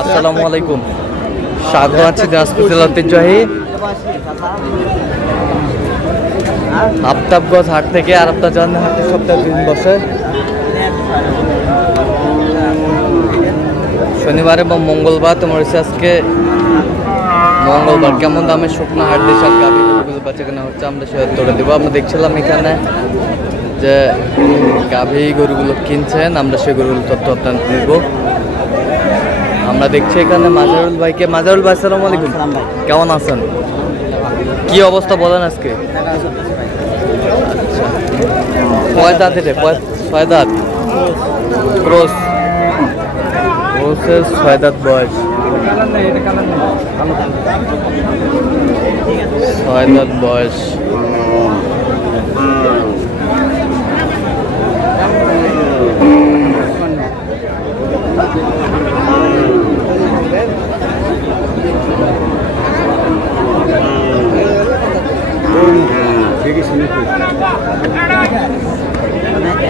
আসসালামু আলাইকুম, স্বাগত আছি দিনাজপুর জেলার ঐতিহ্যবাহী আফতাবগঞ্জ হাট থেকে। আর আপনার জানেন হাটে সপ্তাহে 3 দিন বসে, শনিবার এবং মঙ্গলবার। তোমার আজকে মঙ্গলবার। কেমন দামে শুকনো হাট দেশে আর গাভী গরুগুলো বেচা কেনা হচ্ছে আমরা সে উত্তরে দেবো। আমরা দেখছিলাম এখানে যে গাভী গরুগুলো কিনছেন, আমরা সে গরুগুলো তথ্য আপনাদের দেবো। আমরা দেখছি এখানে মাজারুল ভাইকে। মাজারুল ভাই আসসালামু আলাইকুম, কেমন আছেন? কি অবস্থা বলেন আজকে? কয় দাঁত এটা? 6 দাঁত ক্রস, ক্রসের 6 দাঁত বয়স, 6 দাঁত বয়স।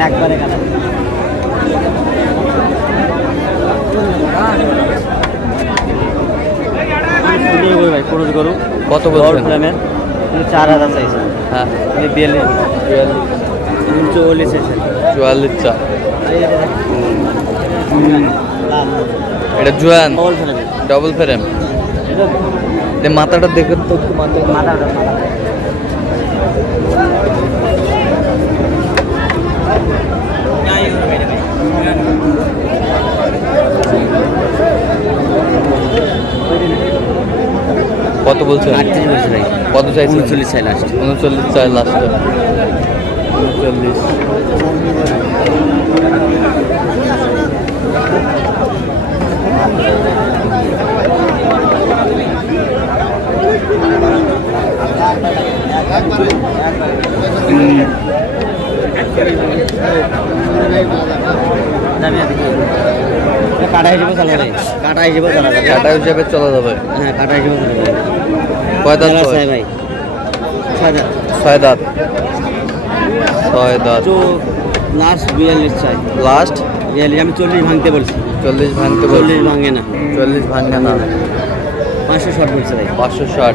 একবারে কত বলছেন? 4000 চাইছে। হ্যাঁ, 44 চাইছে। 44 চা। এটা জোয়ান ডবল ফ্রেম। মাথাটা দেখে তো মাথাটা কত বলছেন? 38 বলছে ভাই। কত চাইছেন? 39 চাই লাস্ট। 39 চাই লাস্টে। 39। কাটা হিসেবে চলা যাবে। কাটা হিসেবে চলা যাবে। কাটা হিসেবে চলা যাবে। হ্যাঁ, কাটা হিসেবে চলা যাবে। কয় দাঁত চাই ভাই? 6 দাঁত। 6 দাঁত। 6 দাঁত। তো লাস্ট 42 চাই। লাস্ট 42। আমি 40 ভাঙতে বলছি। 40 ভাঙতে বলছি। 40 ভাঙে না। 40 ভাঙে না। 560 বলছে ভাই। 560।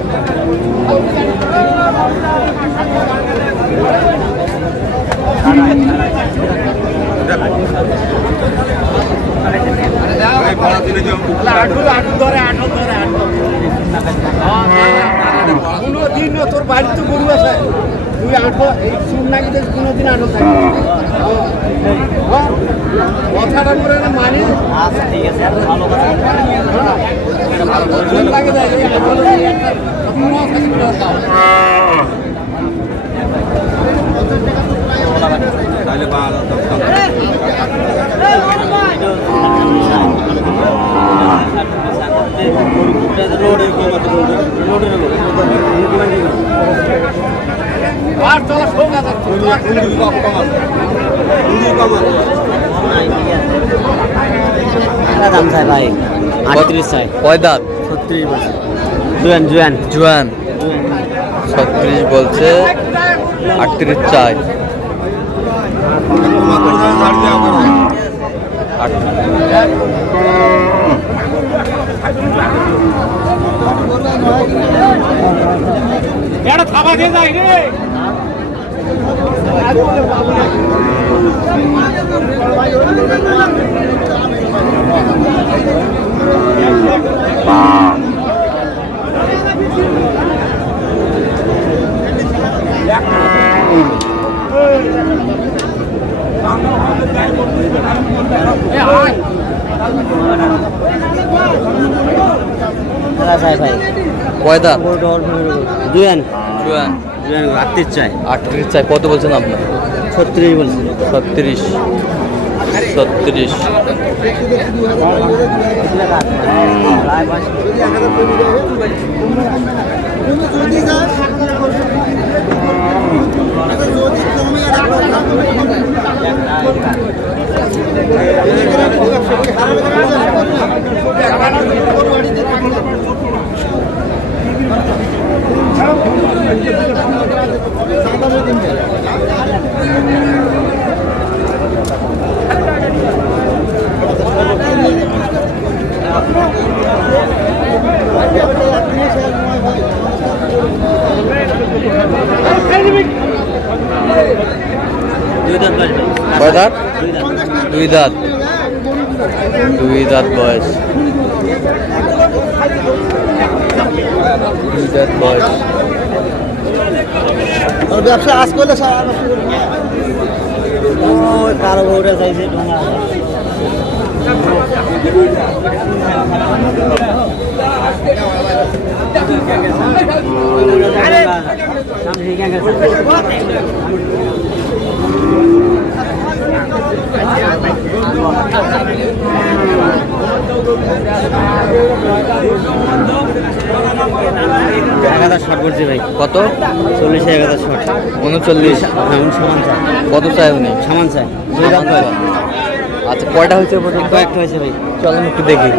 কোনদিন তোর বাড়িতে গরু আছে, তুই আঠো এই শুন নাকি কোনোদিন আঠো থাকবি কথাটা করে না মানে। আচ্ছা ঠিক আছে, ভালো কথা। লাগে যায় তাহলে দাম চাই ভাই 38 চাই। কয় দাঁত? 36 বলছে। জুয়ান জুয়ান জোয়ান 36 বলছে, 38 চাই। থাবা দিয়ে যাই রে। চাই ভাই। কয় দাঁত? জুয়ান জোয়ান জুয়ান 38 চাই। 38 চাই। কত বলছেন আপনার? 36 বলছে। 36। 36। দাঁত, 2 দাঁত বয়স, 2 দাঁত বয়স। ব্যবসা আজ করলে কারো বউটা চাইছে ঢোঙা শর্ট করছি ভাই। কত? 40 1000 শর্ট। 39। হ্যাঁ সমান চাই। কত চাই উনি? সমান চাই। আচ্ছা, কয়টা হয়েছে পর্যন্ত? কয়েকটা হয়েছে ভাই। চলেন একটু দেখি।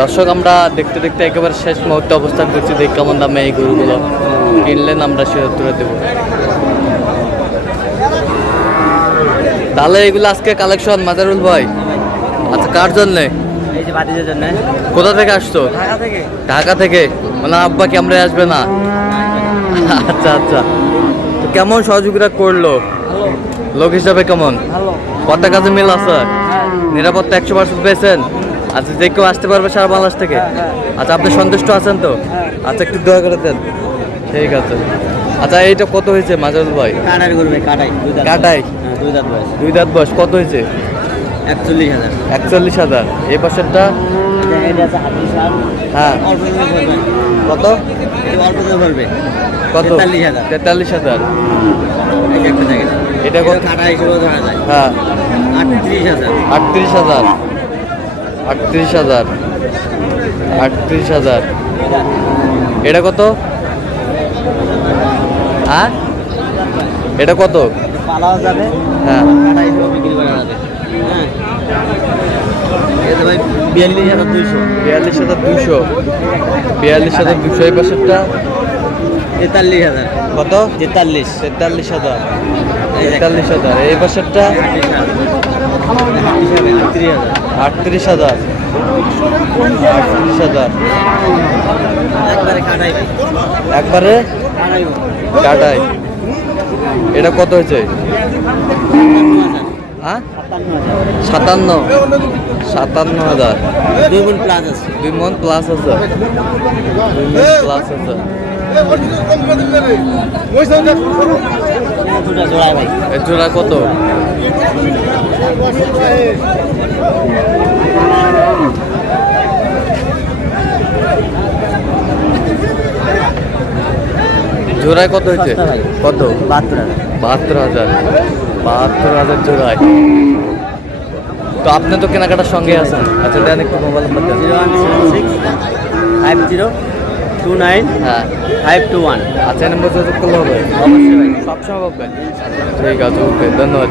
দর্শক, আমরা দেখতে দেখতে একেবারে শেষ মুহূর্তে অবস্থান করছি। দেখ কেমন দামে এই গরুগুলো কিনলেন, আমরা সে উত্তরে দেবো। তাহলে এগুলো আজকে কালেকশন মাজারুল ভাই। আচ্ছা, কার জন্যে? এই যে বাতিজের জন্য। কোথা থেকে আসছো? ঢাকা থেকে। ঢাকা থেকে। মানে আব্বা ক্যামেরায় আসবে না? আচ্ছা আচ্ছা। তো কেমন সহযোগিতা করলো? লোক হিসাবে কেমন? ভালো। কত কাজে মিল আছে? নিরাপত্তা 100% পেয়েছেন? আচ্ছা, যে কেউ আসতে পারবে সারা বাংলাদেশ থেকে? আচ্ছা, আপনি সন্তুষ্ট আছেন তো? আচ্ছা, একটু দয়া করে দেন। ঠিক আছে। আচ্ছা, এইটা কত হয়েছে মাজারুল ভাই? কাটাই করবে কাটাই। কাটাই? হ্যাঁ 2 দাঁত বয়স। 2 দাঁত বয়স। কত হয়েছে? 41,000। 41,000। এই পাশেরটা? এটা আছে 38,000। হ্যাঁ। অল্প দামে বলবে। কত? এটা অল্প দামে বলবে। কত? 43,000। 43,000। এই একটা জায়গা। এটা কত? কাটা হিসেবে ধরা যায়। হ্যাঁ। 38,000। 38,000। 38,000। 38,000। এটা কত? হ্যাঁ, এটা কত? পালাও যাবে। হ্যাঁ। কাটা হিসেবে বিক্রি করা যাবে। হ্যাঁ। এটা ভাই 42,200। 42,200। 42,200। এই পাশেরটা? 43,000। কত? 43। 43,000। 43,000। এই পাশেরটা? 38,000। 38,000। একবারে কাটাই। একবারে কাটাই। কাটাই। এটা কত হয়েছে? 57,000। হ্যাঁ, 57,000। 57,000। 2 গুণ প্লাস আছে। 2 মন প্লাস আছে। 2 মন প্লাস আছে। দুটা জোড়া ভাই। এর জোড়া কত? জোড়ায় কত হয়েছে? কত? 72,000। 72,000। 72,000 জোড়ায়। তো আপনি তো কেনাকাটার সঙ্গে আছেন। আচ্ছা, দেন একটু মোবাইল নাম্বার দেন। 0176 5029 হ্যাঁ। 521। আচ্ছা, এই নম্বর যোগাযোগ করলে হবে? অবশ্যই ভাই। সবসময় পাবেন। ঠিক আছে, ওকে, ধন্যবাদ।